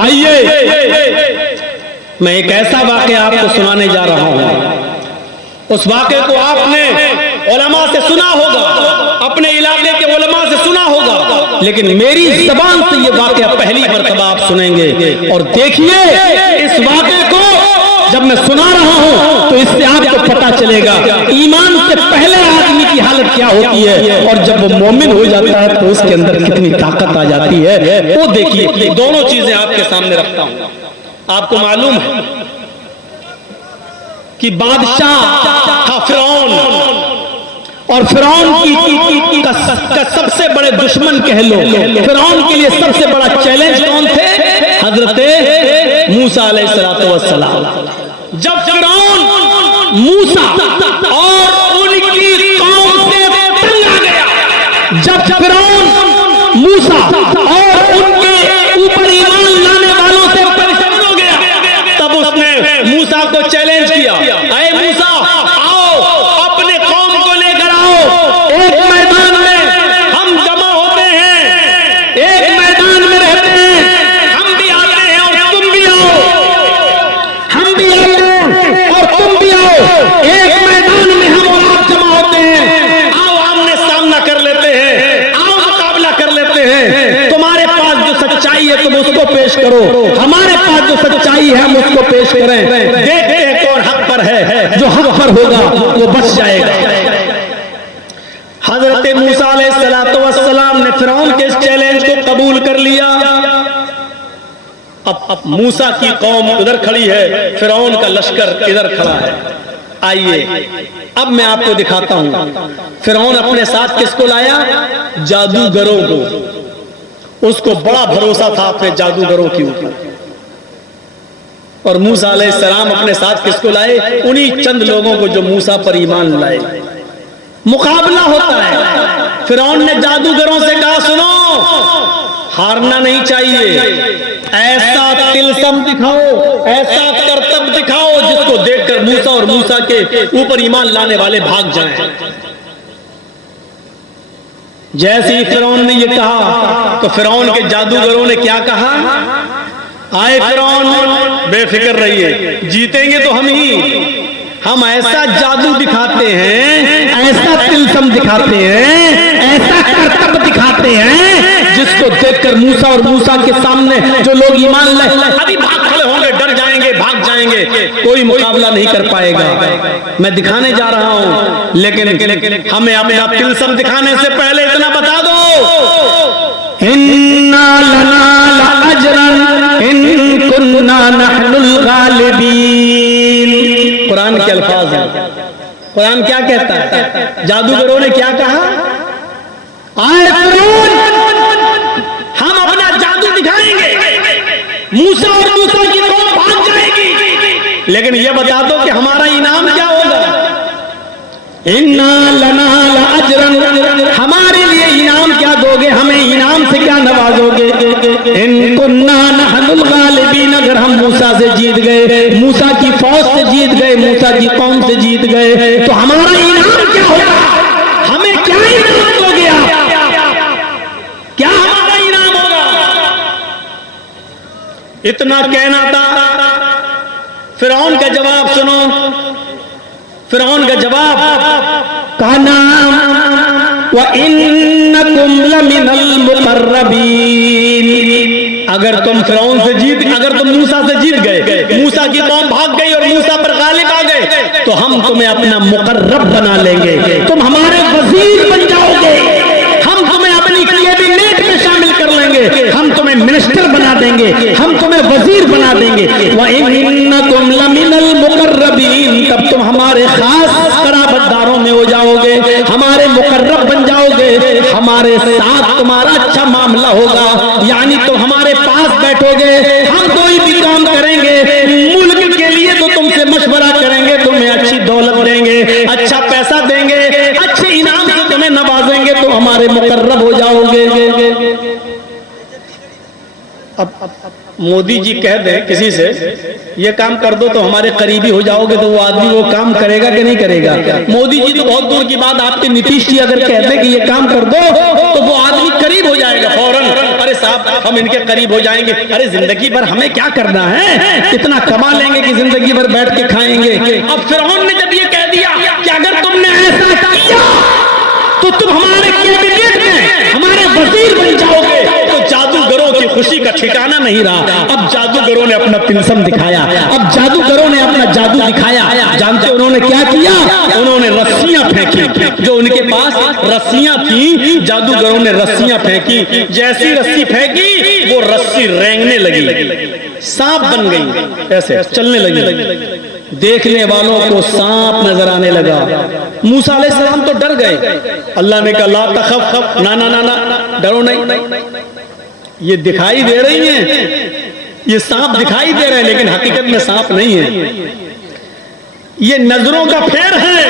आइए मैं एक ऐसा वाक़या आपको सुनाने जा रहा हूं। उस वाक़े को आपने उलमा से सुना होगा, अपने इलाके के उलमा से सुना होगा, लेकिन मेरी ज़बान से ये वाक़या पहली मर्तबा आप सुनेंगे। और देखिए इस वाक़े को जब मैं सुना रहा हूं तो इससे आपको पता चलेगा ईमान से पहले आदमी की हालत क्या होती है और जब वो मोमिन हो जाता है तो उसके अंदर कितनी ताकत आ जाती है। वो देखिए, दोनों चीजें आपके सामने रखता हूं। आपको मालूम है कि बादशाह था फिरौन, और फिरौन का सबसे बड़े दुश्मन कह लो, फिरौन के लिए सबसे बड़ा चैलेंज कौन थे? हजरत मूसा अलैहिस्सलातु वस्सलाम। जब फिरौन मूसा और उनकी कौम से तंग आ गया, जब फिरौन मूसा और उनके ऊपर ईमान लाने वालों से परेशान हो गया, तब उसने मूसा को चैलेंज किया, अरे मूसा आओ, अपने कौम को लेकर आओ, एक मैदान में हम जमा होते हैं, एक मैदान में रहते हैं, हम भी आते हैं और तुम भी आओ, हम भी आते हैं और तुम भी आओ, एक मैदान में हम और आप जमा होते हैं, आओ आमने सामना कर लेते हैं, आओ मुकाबला कर लेते हैं, तुम्हारे पास जो सच्चाई है तुम उसको पेश करो, हमारे पास जो सच्चाई है हम उसको पेश करें, देखते हैं कौन हक पर है, जो हक पर होगा वो बच जाएगा। हजरत मूसा अलैहिस्सलातु वस्सलाम ने फिरौन के इस चैलेंज को कबूल कर लिया। अब मूसा की कौम उधर खड़ी है, फिरौन का लश्कर इधर खड़ा है। आइए अब मैं आपको दिखाता हूं फिरौन अपने साथ किसको लाया? जादूगरों को। उसको बड़ा भरोसा था अपने जादूगरों के ऊपर। और मूसा अलैहिस्सलाम अपने साथ किसको लाए? उन्हीं चंद लोगों को जो मूसा पर ईमान लाए। मुकाबला होता है। फिरौन ने जादूगरों से कहा, सुनो, हारना नहीं चाहिए, ऐसा तिलस्म दिखाओ, ऐसा करतब दिखाओ जिसको देखकर मूसा और मूसा के ऊपर ईमान लाने वाले भाग जाएं। जैसे ही फिरौन ने यह कहा तो फिरौन के जादूगरों ने क्या कहा? आए फिरौन, बेफिक्र रहिए, जीतेंगे तो हम ही। हम ऐसा जादू दिखाते हैं, ऐसा तिलस्म दिखाते हैं, ऐसा करतब दिखाते हैं जिसको देखकर मूसा और मूसा के सामने जो लोग ईमान लाए अभी भाग खड़े होंगे, डर जाएंगे, भाग जाएंगे, कोई मुकाबला नहीं कर पाएगा। मैं दिखाने जा रहा हूं, लेकिन हमें अपना तिलस्म दिखाने से पहले इतना बता दो, इन्ना लना लअजरन इन कुन्ना नहनुल गालिबीन। कुरान के अल्फाज हैं। कुरान क्या कहता है? जादूगरों ने क्या कहा? आए फिरौन, हम अपना जादू दिखाएंगे, मूसा और मूसा की कौम भाग जाएगी, लेकिन ये बता दो कि हमारा इनाम क्या होगा? इन्ना लना लअजरन, हमारे लिए इनाम क्या दोगे? हमें इनाम से क्या नवाजोगे? इन कुन्ना नहनुल गालिबीन, अगर हम मूसा से जीत गए, मूसा की फौज से जीत गए, मूसा की कौम से जीत गए, तो हमारा इनाम क्या होगा? हमें क्या इनाम दोगे आप? क्या हमारा इनाम होगा? इतना कहना था। फिरौन का जवाब सुनो। फिरौन का जवाब, कहना व इन्नकुम लमिनल मुकर्रबीन, अगर तुम फिरौन से अगर तुम मूसा से जीत गए, मूसा की कौम भाग गई और मूसा पर गालिब आ गए, तो हम तुम्हें अपना मुकर्रब बना लेंगे, तुम हमारे वजीर बन जाओगे, हम तुम्हें अपनी कैबिनेट में शामिल कर लेंगे, हम तुम्हें मिनिस्टर बना देंगे, हम तुम्हें वजीर बना देंगे। व इन्नकुम लमिनल मुकर्रबीन, तब तुम हमारे खास कराबतदारों में हो जाओगे, हमारे मुकर्रब बन जाओगे, हमारे साथ तुम्हारा अच्छा मामला होगा, यानी तुम हमारे पास बैठोगे, हम कोई भी काम करेंगे मुल्क के लिए तो तुमसे मशवरा करेंगे, तुम्हें अच्छी दौलत देंगे, अच्छा पैसा देंगे, अच्छे इनाम से तुम्हें नवाजेंगे, तुम हमारे मुकर्रब हो जाओगे। अब मोदी जी कह दें किसी से ये काम कर दो तो हमारे करीबी हो जाओगे, तो वो आदमी वो काम करेगा कि नहीं करेगा? मोदी जी तो बहुत दूर की बात, आपके नीतीश जी अगर कहते हैं कि ये काम कर दो तो वो आदमी करीब हो जाएगा फौरन। अरे साहब हम इनके करीब हो जाएंगे, अरे जिंदगी भर हमें क्या करना है, इतना कमा लेंगे कि जिंदगी भर बैठ के खाएंगे। अब फिरौन ने जब ये कह दिया कि अगर तुमने ऐसा किया तो तुम हमारे कैबिनेट में हमारे वजीर बन जाओगे, तो जादूगरों की खुशी का ठिकाना नहीं रहा। अब जादूगरों ने अपना तिलस्म दिखाया, अब जादूगरों ने अपना जादू दिखाया। जानते उन्होंने क्या किया? उन्होंने रस्सियां फेंकी, जो उनके पास रस्सियां थी, जादूगरों ने रस्सियां फेंकी। जैसी रस्सी फेंकी वो रस्सी रेंगने लगी, सांप बन गई, ऐसे चलने लगी। देखने वालों को सांप नजर आने लगा। मूसा अलैहिस्सलाम तो डर गए। अल्लाह ने कहा ला तखफ, ना ना ना ना, डरो नहीं। ये दिखाई दे रही हैं, ये सांप दिखाई दे रहे हैं, लेकिन हकीकत में सांप नहीं है, ये नजरों का फेर है।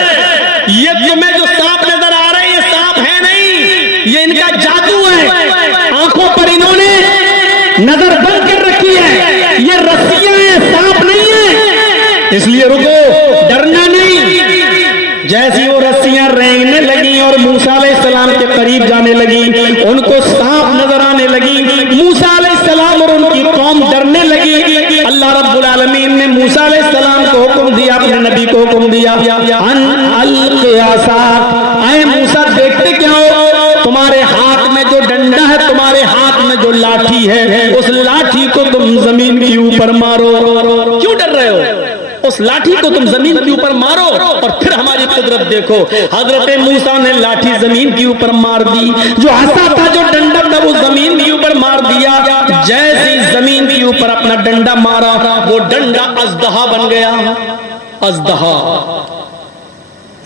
ये तुम्हें जो सांप नजर आ रहे हैं, ये सांप है नहीं, ये इनका जादू है। आंखों पर इन्होंने नजर बंद कर रखी है, ये रस्सियां हैं, सांप नहीं है। इसलिए रुको, डरना नहीं। जैसी वो रस्सियां रेंगने लगी और मूसा अलैहिस्सलाम के करीब जाने लगी, उनको सांप नजर आने लगी। मूसा अलैहिस्सलाम और उनकी कौम डरने लगी। अल्लाह रब्बुल आलमीन ने मूसा अलैहिस्सलाम को हुक्म दिया, अपने नबी को हुक्म दिया, अन अलक़ि असाक, ऐ मूसा देखते क्या हो, तुम्हारे हाथ में जो डंडा है, तुम्हारे हाथ में जो लाठी है, उस लाठी को तुम जमीन के ऊपर मारो। क्यों डर रहे हो? उस लाठी को तुम जमीन के ऊपर मारो और फिर हमारी कुदरत देखो। हजरत मूसा ने लाठी जमीन के ऊपर मार दी, जो हंसा था, जो डंडा था, वो जमीन के ऊपर मार दिया। जैसे जमीन के ऊपर अपना डंडा मारा, वो डंडा अजदहा बन गया, अजदहा।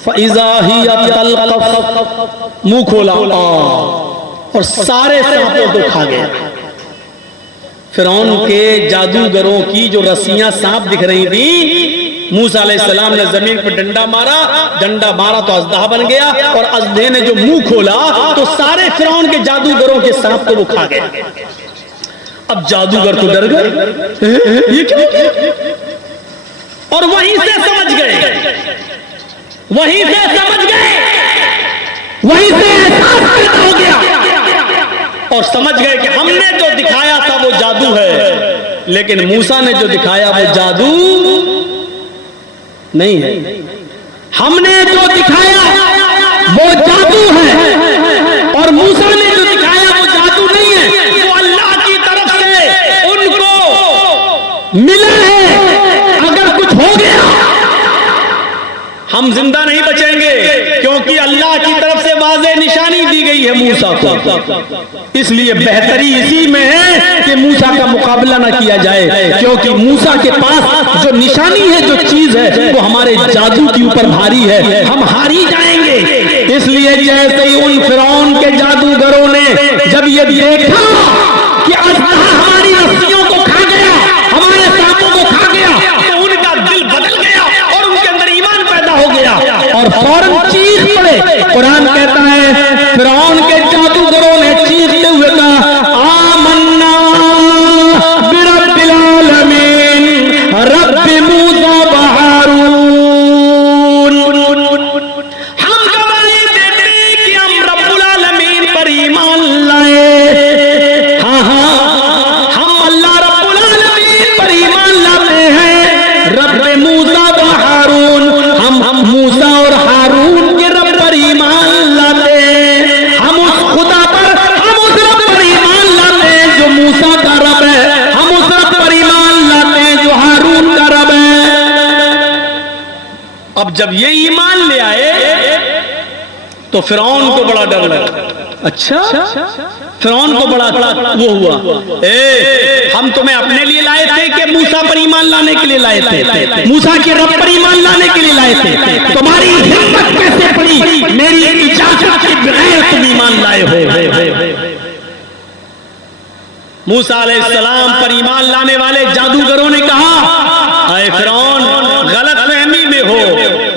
फइज़ा हिया तल्क़फ़, मुंह खोला और सारे सांपों को खा गया। फिरौन के जादूगरों की जो रस्सियां सांप दिख रही थी, मूसा अलैहिस्सलाम ने जमीन पर डंडा मारा तो अजदहा बन गया, और अजदहे ने जो मुंह खोला तो सारे फिरौन के जादूगरों के सांप को वो खा गया। अब जादूगर तो डर गए, ये क्या? और वहीं से समझ गए, वहीं से एहसास पैदा हो गया और समझ गए कि हमने जो दिखाया था वो जादू है, लेकिन मूसा ने जो दिखाया वो जादू नहीं है। हमने जो दिखाया वो जादू है और मूसा ने जो दिखाया वो जादू नहीं है, वो अल्लाह की तरफ से उनको मिला है। अगर कुछ हो गया हम जिंदा नहीं बचेंगे, क्योंकि अल्लाह की तरफ से वाज़ेह निशानी दी गई है मूसा को। इसलिए बेहतरी इसी में है कि मूसा का मुकाबला ना किया जाए, क्योंकि मूसा के पास जो निशानी है, जो चीज है, वो हमारे जादू के ऊपर भारी है, हम हार ही जाएंगे। इसलिए जैसे ही उन फिरौन के जादूगरों ने जब ये देखा कि अजदहा हमारी रस्सियों को खा गया, हमारे सांपों को खा गया, तो उनका दिल बदल गया और उनके अंदर ईमान पैदा हो गया और फौरन चीख पड़े। कुरान कहता है फिरौन के जादूगरों ने चीखते हुए कहा, आमन्ना बिरब्बिल आलमीन रब्बि मूसा व हारून। हम गवाही देते हैं कि हम रब्बुल आलमीन पर ईमान लाए। हाँ हाँ, हम अल्लाह रब्बुल आलमीन पर ईमान लाते हैं। रब्बि मूसा व हारून, हम मूसा और हारून के रब पर ईमान लाते हैं। हम उस खुदा पर, हम उस रब पर ईमान लाते हैं जो मूसा का रब है, हम उस रब पर ईमान लाते हैं जो हारून का रब है। अब जब ये ईमान ले आए तो फिरौन को बड़ा डर लगा। अच्छा, फिरौन को बड़ा वो हुआ, हम तुम्हें अपने लिए लाए थे कि मूसा पर ईमान लाने के लिए लाए थे? मूसा के रब पर ईमान लाने के लिए लाए थे? तुम्हारी हिम्मत कैसे पड़ी मेरी इजाजत के बगैर तुम ईमान लाए हो? मूसा अलैहिस्सलाम पर ईमान लाने वाले जादूगरों ने कहा, अरे फिरौन गलतफहमी में हो,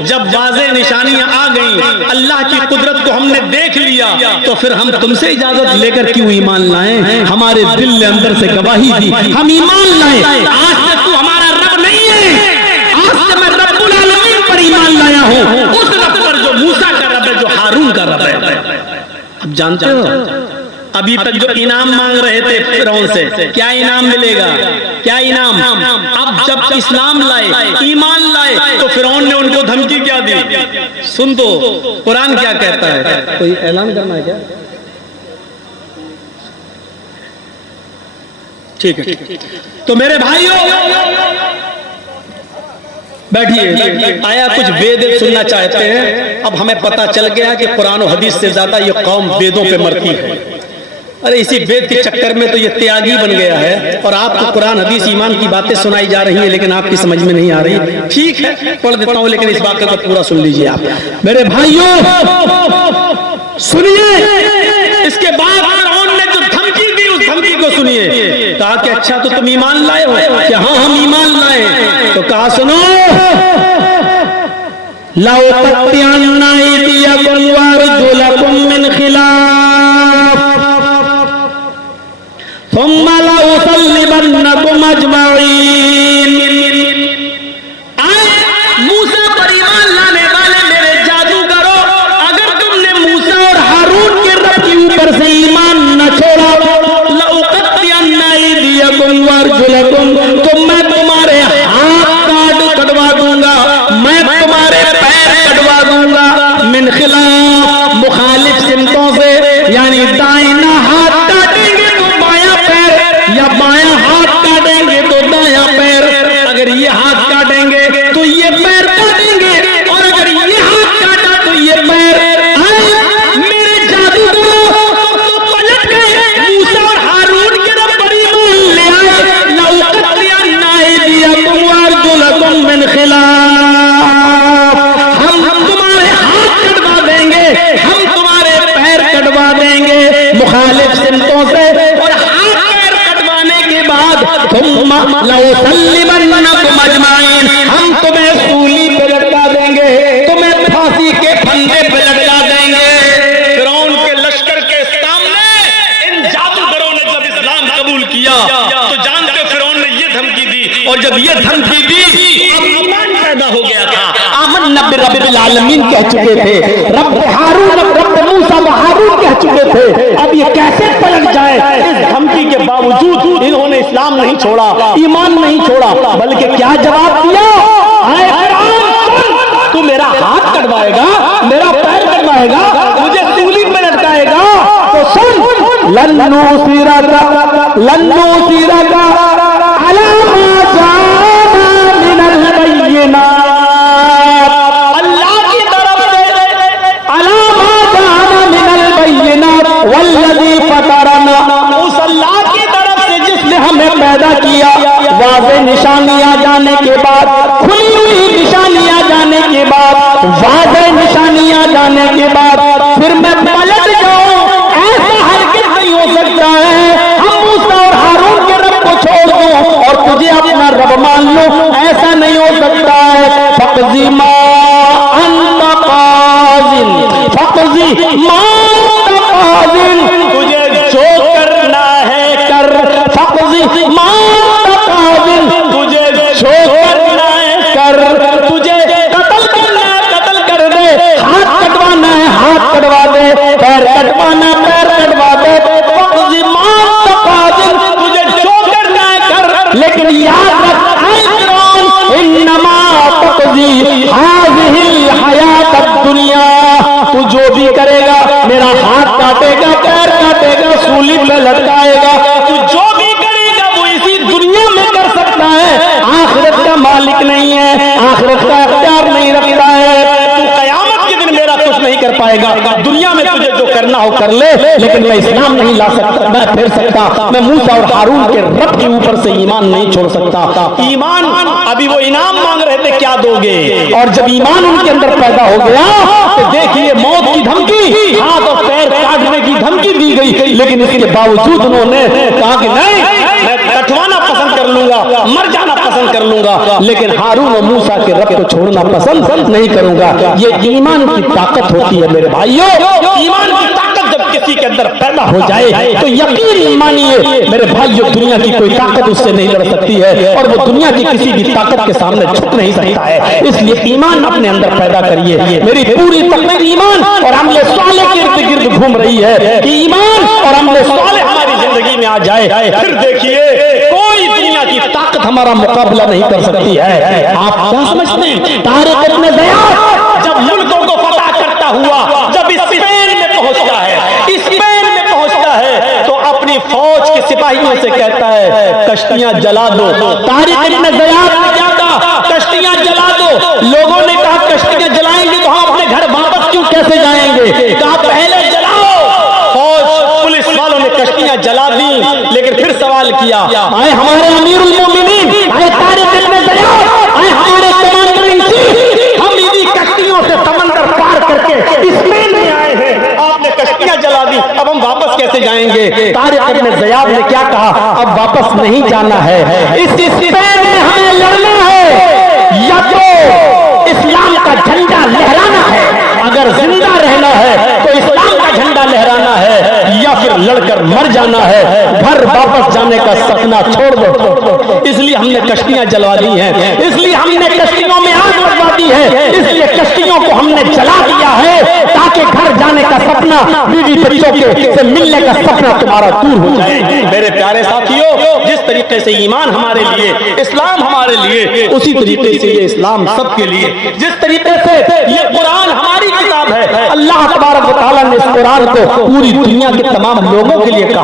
जब वाज़ेह निशानियां आ गई, अल्लाह की कुदरत को हमने देख लिया, तो फिर हम तुमसे इजाजत लेकर क्यों ईमान लाए? हमारे दिल ने अंदर से गवाही दी, हम ईमान लाए। आज से तू हमारा रब नहीं है, आज से मैं रब्बुल आलमीन पर ईमान लाया हूं, उस रब पर जो मूसा का रब है, जो हारून का रब है। अब जानते हो अभी तक जो इनाम मांग रहे थे फिरौन से, क्या इनाम मिलेगा? क्या इनाम? अब जब इस्लाम लाए, ईमान लाए, तो फिरौन ने उनको धमकी क्या दी? सुन दो कुरान क्या कहता है। कोई ऐलान करना है क्या? ठीक है। तो मेरे भाइयों बैठिए, आया कुछ वेद सुनना चाहते हैं। अब हमें पता चल गया कि कुरान और हदीस से ज्यादा ये कौम वेदों पे मरती है। अरे इसी वेद के चक्कर में तो ये त्यागी बन गया है, और आपको कुरान हदीस ईमान की बातें सुनाई जा रही है, लेकिन आपकी समझ में नहीं आ रही। ठीक है, पढ़ देता हूं, लेकिन इस बात को पूरा सुन लीजिए आप मेरे भाइयों। सुनिए, इसके बाद फिरौन ने जो धमकी दी, उस धमकी को सुनिए। कहा कि अच्छा तो तुम ईमान लाए हो? कि हाँ हम ईमान लाए। तो कहा सुनो, लौकत्यान्ना अयदियकुम वअरजुलकुम मिन खिलाफ थुम्मा लउसल्लिबन्नकुम अजमईन। मूसा पर ईमान लाने वाले मेरे जादूगरों, अगर तुमने मूसा और हारून के रब के ऊपर से ईमान न छोड़ा, लउकत्यान्ना अयदियकुम वअरजुलकुम, तो मैं तुम्हारे हाथ कटवा दूंगा, मैं तुम्हारे पैर कटवा दूंगा। मिन खिलाफ, मुखालिफ सिमतों से, यानी दाहिना हाथ काटेंगे तो बायां पैर, या बायां हाथ काटेंगे तो दायां पैर। अगर ये हाथ काटेंगे तो ये पैर काटेंगे, और अगर ये हाथ काटा तो ये पैर। मेरे जादूगरों तो पलट गए, मूसा और हारून के रब पर ईमान ले आए। लउकत्यान्ना अयदियकुम वअरजुलकुम मिन खिलाफ, हम तुम्हारे हाथ कटवा देंगे, हम तुम्हारे पैर कटवा देंगे मुखालिफ सिमतों से, और हाथ पैर कटवाने के बाद थुम्मा लउसल्लिबन्नकुम अजमईन, हम तुम्हें सूली पे लटका देंगे, तुम्हें फांसी के फंदे पे लटका देंगे। फिरौन के लश्कर के सामने इन जादूगरों ने जब इस्लाम कबूल किया, तो जानते फिरौन ने ये धमकी दी, और जब ये धमकी दी अब ईमान पैदा हो गया था। आमन्ना बिरब्बिल आलमीन कह चुके थे, रब हारून रब मूसा व हारून कह चुके थे। अब ये कैसे पलट जाए? इस धमकी के बावजूद इन्होंने इस्लाम नहीं छोड़ा, ईमान नहीं छोड़ा, बल्कि क्या जवाब दिया? आए फिरौन, तू मेरा हाथ कटवाएगा, मेरा पैर कटवाएगा, मुझे सूली पे लटकाएगा, तो सुन, लन्नू सीरका अला मा जाना मिनल बय्यिनात, अल्लाह की तरफ से अला मा जाना मिनल बय्यिनात वल्लज़ी फतरना, उस अल्लाह की तरफ से जिसने हमें पैदा किया। वाज़े निशानियां जाने के बाद, खुली हुई निशानियां जाने के बाद, वाज़े निशानियां जाने के बाद फिर मैं पलट जाऊं, ऐसा हरगिज़ नहीं हो सकता है। हम मूसा और हारून के रब को छोड़ दूं और तुझे अपना रब मान लो, ऐसा नहीं हो सकता है। फक़ज़ी मा अंत क़ाज़िन, फक़ज़ी मा अंत क़ाज़िन, तुझे जो करना है कर। फक़ज़ी मा अंत क़ाज़िन, तुझे जो करना है कर। तुझे कत्ल करना है कत्ल कर दे, हाथ कटवाना है हाथ कटवा दे, पैर कटवाना है पैर कटवा दे। फक़ज़ी मा अंत क़ाज़िन, तुझे जो करना है कर, लेकिन याद रख इन्नमा तक़ज़ी हाज़िहिल हयातद दुनिया, तू जो भी करेगा, मेरा हाथ काटेगा, पैर काटेगा, सूली पे लटकाएगा, तू जो भी करेगा वो इसी दुनिया में कर सकता है। आखिरत का मालिक नहीं है, आखिरत का अख्तियार नहीं रखता है। तू क़यामत के दिन मेरा कुछ नहीं कर पाएगा। दुनिया में तुझे जो करना हो कर ले, लेकिन मैं इस्लाम नहीं ला सकता, मैं फिर सकता, मैं मूसा और हारून के रब के ऊपर से ईमान नहीं छोड़ सकता। ईमान, अभी वो इनाम मांग रहे थे क्या दोगे, और जब ईमान उनके अंदर पैदा हो गया तो देखिए मौत की धमकी, हाथ और पैर काटने की धमकी दी गई, लेकिन इसके बावजूद उन्होंने कहा कि नहीं, मैं कटवाना पसंद कर लूंगा, मर जाना पसंद कर लूंगा, लेकिन हारून और मूसा के रब को छोड़ना पसंद नहीं करूंगा। ये ईमान की ताकत होती है मेरे भाइयों। ईमान की ताकत जब किसी के अंदर पैदा हो जाए तो यकीन मानिए मेरे भाइयों, दुनिया की कोई ताकत उससे नहीं लड़ सकती है और वो दुनिया की किसी भी ताकत के सामने झुक नहीं सकता है। इसलिए ईमान अपने अंदर पैदा करिए। मेरी पूरी तकरीर ईमान और अमले सालेह के इर्द गिर्द घूम रही है कि ईमान और अमले सालेह हमारी जिंदगी में आ जाए, फिर देखिए कोई दुनिया की ताकत हमारा मुकाबला नहीं कर सकती है। आप क्या समझते हैं? तारिक इब्न ज़ियाद जब मुल्कों को फतह करता हुआ जब स्पेन में पहुंचता है तो अपनी फौज के सिपाहियों से कहता है कश्तियां जला दो। तारिक इब्न ज़ियाद ने क्या कहा? कश्तियां जला दो। लोगों ने कहा कश्तियां जलाएंगे तो हम अपने घर वापस क्यों कैसे जाएंगे? कहा पहले जलाओ। फौज पुलिस वालों ने कश्तियां जला दी, लेकिन फिर सवाल किया, आए हमारे अमीरुल मोमिनीन, आए तारिक इब्न ज़ियाद, आए हमारे कमांडर इन चीफ, हम इन्हीं कश्तियों से समंदर पार करके स्पेन में आए हैं, आपने कश्तियां जला दी, अब हम वापस कैसे जाएंगे? तारिक इब्न ज़ियाद ने क्या कहा? अब वापस नहीं जाना है, इस स्पेन में हमें लड़ना है, या तो इस्लाम का झंडा लहराना है, अगर जिंदा रहना है तो इस्लाम का झंडा लहराना है, या फिर लड़कर मर जाना है, घर वापस जाने का सपना छोड़ दो। इसलिए हमने कश्तियां जलवा दी हैं, इसलिए हमने कश्तियों में आग लगवा दी है, इसलिए कश्तियों को हमने जला दिया है ताकि घर जाने का सपना, बीवी बच्चों के से मिलने का सपना तुम्हारा दूर हो जाए। मेरे प्यारे साथियों, जिस तरीके से ईमान हमारे लिए, इस्लाम हमारे लिए, उसी तरीके से ये इस्लाम सबके लिए, जिस तरीके से ये कुरान हमारी किताब है, अल्लाह तबारक व तआला ने इस कुरान को पूरी दुनिया के तमाम लोगों के लिए कहा